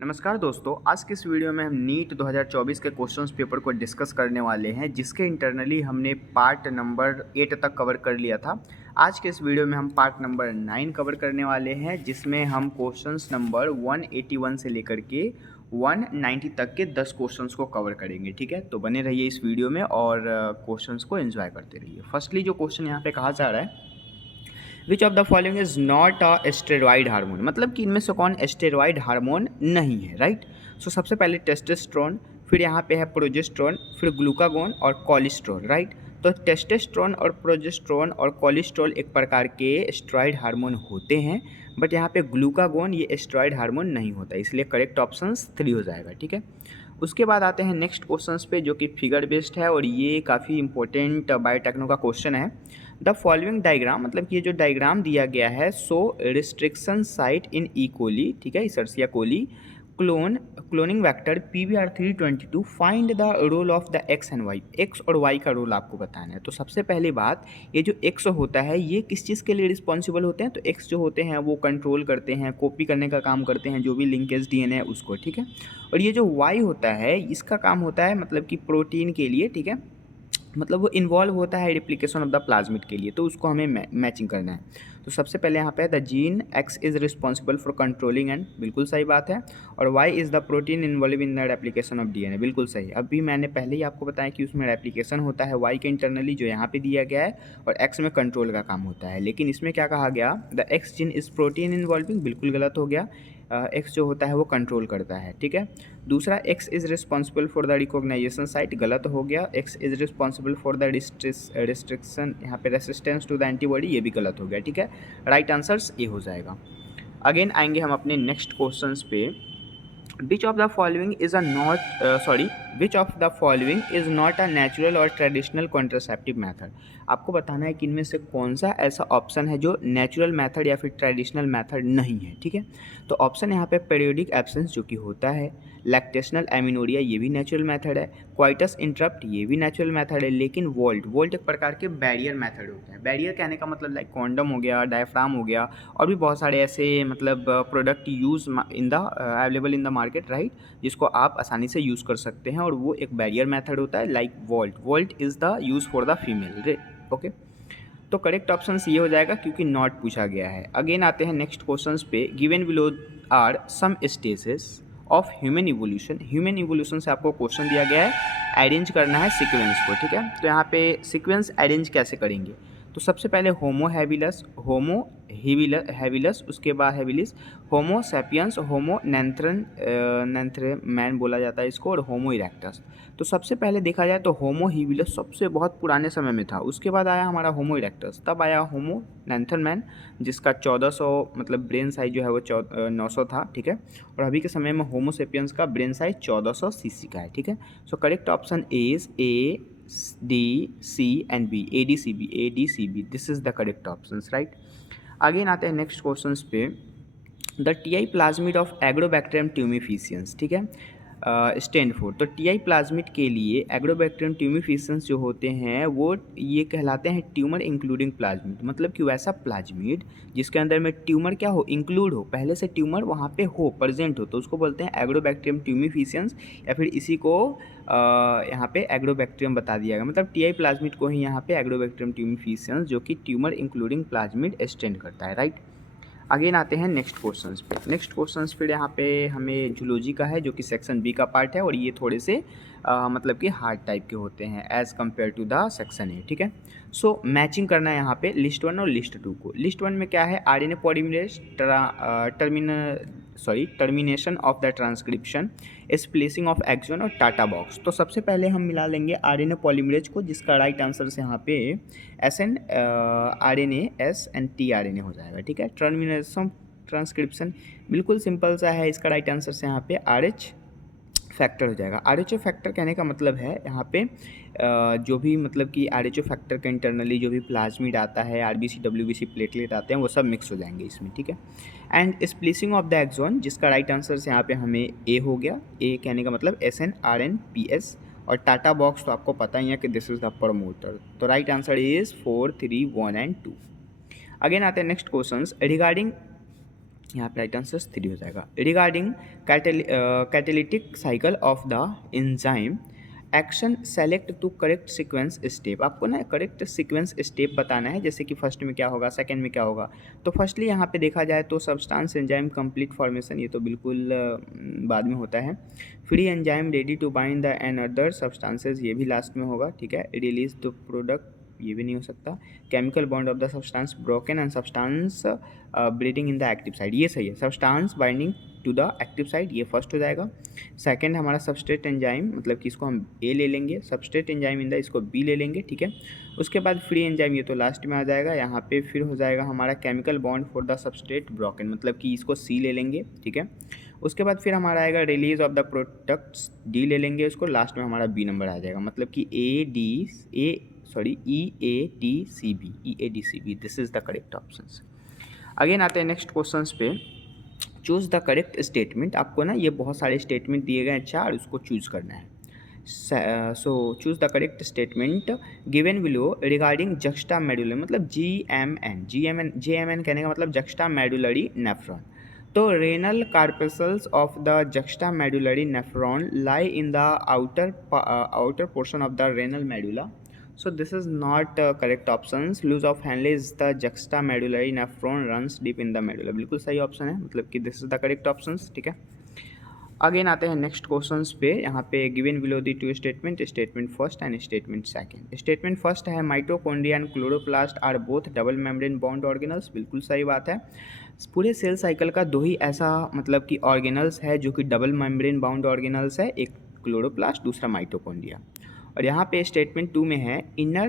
नमस्कार दोस्तों, आज के इस वीडियो में हम नीट 2024 के क्वेश्चंस पेपर को डिस्कस करने वाले हैं, जिसके इंटरनली हमने पार्ट नंबर 8 तक कवर कर लिया था। आज के इस वीडियो में हम पार्ट नंबर 9 कवर करने वाले हैं, जिसमें हम क्वेश्चंस नंबर 181 से लेकर के 190 तक के 10 क्वेश्चंस को कवर करेंगे। ठीक है, तो बने रहिए इस वीडियो में और क्वेश्चंस को एंजॉय करते रहिए। फर्स्टली जो क्वेश्चन यहाँ पे कहा जा रहा है, which of the following is not a steroid hormone, मतलब कि इनमें से कौन स्टेरॉइड हार्मोन नहीं है, राइट। सो सबसे पहले टेस्टोस्टेरोन, फिर यहाँ पे है प्रोजेस्टेरोन, फिर ग्लूकागोन और कोलेस्ट्रॉल, राइट। तो टेस्टोस्टेरोन और प्रोजेस्टेरोन और कोलेस्ट्रॉल एक प्रकार के स्टेरॉइड हार्मोन होते हैं, बट यहाँ पे ग्लूकागोन ये स्टेरॉइड हार्मोन नहीं होता, इसलिए करेक्ट ऑप्शन 3 हो जाएगा। ठीक है, उसके बाद आते हैं नेक्स्ट क्वेश्चंस पे, जो कि फिगर बेस्ड है और ये काफ़ी इंपॉर्टेंट बायोटेक्नो का क्वेश्चन है। द फॉलोइंग डायग्राम, मतलब कि ये जो डायग्राम दिया गया है, so restriction site in E coli, ठीक है, Escherichia coli, cloning vector PBR322, find the role of the X and Y, X और वाई का रोल आपको बताना है। तो सबसे पहली बात, ये जो एक्स होता है ये किस चीज़ के लिए रिस्पॉन्सिबल होते हैं, तो एक्स जो होते हैं वो कंट्रोल करते हैं, कॉपी करने का काम करते हैं, जो भी लिंकेज DNA उसको, ठीक है। और ये जो वाई होता है इसका काम होता है मतलब कि प्रोटीन के लिए, ठीक है, मतलब वो इन्वॉल्व होता है रिप्लिकेशन ऑफ द प्लाज्मिड के लिए, तो उसको हमें मैचिंग करना है। तो सबसे पहले यहाँ पे the gene x is responsible for controlling and, बिल्कुल सही बात है। और y is the protein involve in the replication of DNA, बिल्कुल सही। अभी मैंने पहले ही आपको बताया कि उसमें रेप्लिकेशन होता है वाई के इंटरनली, जो यहाँ पे दिया गया है, और एक्स में कंट्रोल का काम होता है। लेकिन इसमें क्या कहा गया, the x gene is protein involving, बिल्कुल गलत हो गया। एक्स जो होता है वो कंट्रोल करता है, ठीक है। दूसरा, x is responsible for the recognisation site, गलत हो गया। X is responsible for the restriction, यहाँ पे रेसिस्टेंस टू द एंटीबॉडी, ये भी गलत हो गया, ठीक है। राइट आंसर्स ए हो जाएगा। अगेन आएंगे हम अपने नेक्स्ट क्वेश्चंस पे। Which of the following is a which of the following is not a natural और ट्रेडिशनल कॉन्ट्रासेप्टिव मैथड, आपको बताना है कि इनमें से कौन सा ऐसा ऑप्शन है जो नेचुरल मेथड या फिर ट्रेडिशनल मेथड नहीं है, ठीक है। तो ऑप्शन यहाँ पे पीरियोडिक एब्सेंस जो कि होता है, लैक्टेशनल एमिनोरिया ये भी नेचुरल मेथड है, क्वाइटस इंटरप्ट ये भी नेचुरल मेथड है, लेकिन वोल्ट एक प्रकार के बैरियर मेथड होते हैं। बैरियर कहने का मतलब लाइक कॉन्डम हो गया, डायफ्राम हो गया, और भी बहुत सारे ऐसे मतलब product use in the available in the market, right, जिसको आप आसानी से यूज़ कर सकते हैं, और वो एक बैरियर मेथड होता है like volt is the use for the female, okay. तो करेक्ट ऑप्शन ये हो जाएगा क्योंकि नॉट पूछा गया है। अगेन आते हैं नेक्स्ट क्वेश्चंस पे। Given below are some stages of human evolution, human evolution से आपको क्वेश्चन दिया गया है, अरेंज करना है सीक्वेंस को, ठीक है। तो यहाँ पे सीक्वेंस अरेंज कैसे करेंगे, तो सबसे पहले होमो हैबिलस, उसके बाद हैबिलिस, होमो सैपियंस, होमो नैंथ्रेमैन बोला जाता है इसको, और होमो इरेक्टस। तो सबसे पहले देखा जाए तो होमो हैबिलस सबसे बहुत पुराने समय में था, उसके बाद आया हमारा होमो इरेक्टस, तब आया होमो नैंथ्रेमैन, जिसका 1400 मतलब ब्रेन साइज जो है वो 900 था, ठीक है। और अभी के समय में होमो सैपियंस का ब्रेन साइज 1400 सीसी का है, ठीक है। So correct option is A, D, C and B, ADCB, this is the correct option, right. Again आते हैं नेक्स्ट क्वेश्चन पे। The TI plasmid of agrobacterium tumefaciens, ठीक है, स्टैंड फॉर। तो TI प्लाज्मिड के लिए एग्रोबैक्टीरियम ट्यूमिफिशियंस जो होते हैं वो ये कहलाते हैं ट्यूमर इंक्लूडिंग प्लाज्मिड, मतलब कि वैसा प्लाज्मिड जिसके अंदर में ट्यूमर क्या हो, इंक्लूड हो, पहले से ट्यूमर वहाँ पे हो, प्रेजेंट हो, तो उसको बोलते हैं एग्रोबैक्टीरियम ट्यूमिफिशियंस, या फिर इसी को यहाँ पे एग्रोबैक्टीरियम बता दिया गया, मतलब TI प्लाज्मिड को ही यहाँ पे एग्रोबैक्टीरियम ट्यूमिफिशियंस, जो कि ट्यूमर इंक्लूडिंग प्लाज्मिड स्टैंड करता है, राइट। अगेन आते हैं नेक्स्ट क्वेश्चंस पे। नेक्स्ट क्वेश्चंस पे यहाँ पे हमें जूलॉजी का है, जो कि सेक्शन बी का पार्ट है, और ये थोड़े से मतलब कि हार्ड टाइप के होते हैं as compare to the section A, ठीक है। सो मैचिंग करना है यहाँ पे लिस्ट 1 और लिस्ट 2 को। लिस्ट 1 में क्या है, RNA polymerase termination of the transcription, splicing of exon और टाटा बॉक्स। तो सबसे पहले हम मिला लेंगे RNA पॉलीमरेज को, जिसका राइट आंसर से यहाँ पे SN-RNA SN-tRNA हो जाएगा, ठीक है। टर्मिनेशन ट्रांसक्रिप्शन बिल्कुल सिंपल सा है, इसका राइट आंसर से यहाँ पे RH फैक्टर हो जाएगा। RH फैक्टर कहने का मतलब है यहाँ पे जो भी मतलब कि RH फैक्टर के इंटरनली जो भी प्लाज्मिड आता है, RBC WBC प्लेटलेट आते हैं, वो सब मिक्स हो जाएंगे इसमें, ठीक है। And splicing of the exon, जिसका राइट आंसर से यहाँ पे हमें ए हो गया। ए कहने का मतलब SN-RNPS, और टाटा बॉक्स तो आपको पता ही है कि दिस इज द प्रमोटर। तो right answer is 4, 3, 1 and 2। Again आते हैं नेक्स्ट क्वेश्चंस रिगार्डिंग यहाँ पे राइट आंसर 3 हो जाएगा। Regarding catalytic cycle of the enzyme action select two correct sequence step. आपको ना करेक्ट सीक्वेंस स्टेप बताना है, जैसे कि फर्स्ट में क्या होगा, सेकंड में क्या होगा। तो फर्स्टली यहाँ पे देखा जाए तो सब्सटेंस एंजाइम कंप्लीट फॉर्मेशन, ये तो बिल्कुल बाद में होता है। Free enzyme ready to bind the and other substances, ये भी लास्ट में होगा, ठीक है। रिलीज द प्रोडक्ट, ये भी नहीं हो सकता। Chemical bond of the substance broken and substance bleeding in the active side, ये सही है। Substance binding to the active side, ये फर्स्ट हो जाएगा। सेकंड हमारा सबस्ट्रेट एंजाइम, मतलब कि इसको हम ए ले लेंगे, सबस्ट्रेट एंजाइम इन द इसको बी ले लेंगे, ठीक है। उसके बाद फ्री एंजाइम, ये तो लास्ट में आ जाएगा। यहाँ पे फिर हो जाएगा हमारा chemical bond for the substrate broken, मतलब कि इसको सी ले लेंगे, ठीक है। उसके बाद फिर हमारा आएगा release of the products, D ले लेंगे उसको, लास्ट में हमारा बी नंबर आ जाएगा, मतलब कि EADCB, this is the correct option. Again आते हैं नेक्स्ट क्वेश्चन पे। Choose the correct statement. आपको ना ये बहुत सारे स्टेटमेंट दिए गए हैं 4, उसको चूज़ करना है। So choose the correct statement given below regarding juxta medullary, मतलब JMN कहने का मतलब जक्स्टा मेडुलरी नेफ्रॉन। तो renal corpuscles of the juxta medullary nephron lie in the outer portion of the renal medulla. So this is not correct options. Luz of Henle is the juxtamedullary nephron runs deep in the medulla, बिल्कुल सही option है, मतलब कि this is the correct options, ठीक है। Again आते हैं next questions पे। यहाँ पे given below the 2 statement, statement first and statement second. Statement first है mitochondria and chloroplast are both double membrane bound organelles, बिल्कुल सही बात है। पूरे सेल साइकिल का 2 ही ऐसा मतलब कि ऑर्गेनल्स है जो कि डबल मेम्ब्रेन बाउंड ऑर्गेनल्स है, एक क्लोरोप्लास्ट दूसरा माइटोकॉन्ड्रिया। और यहाँ पे स्टेटमेंट 2 में है इनर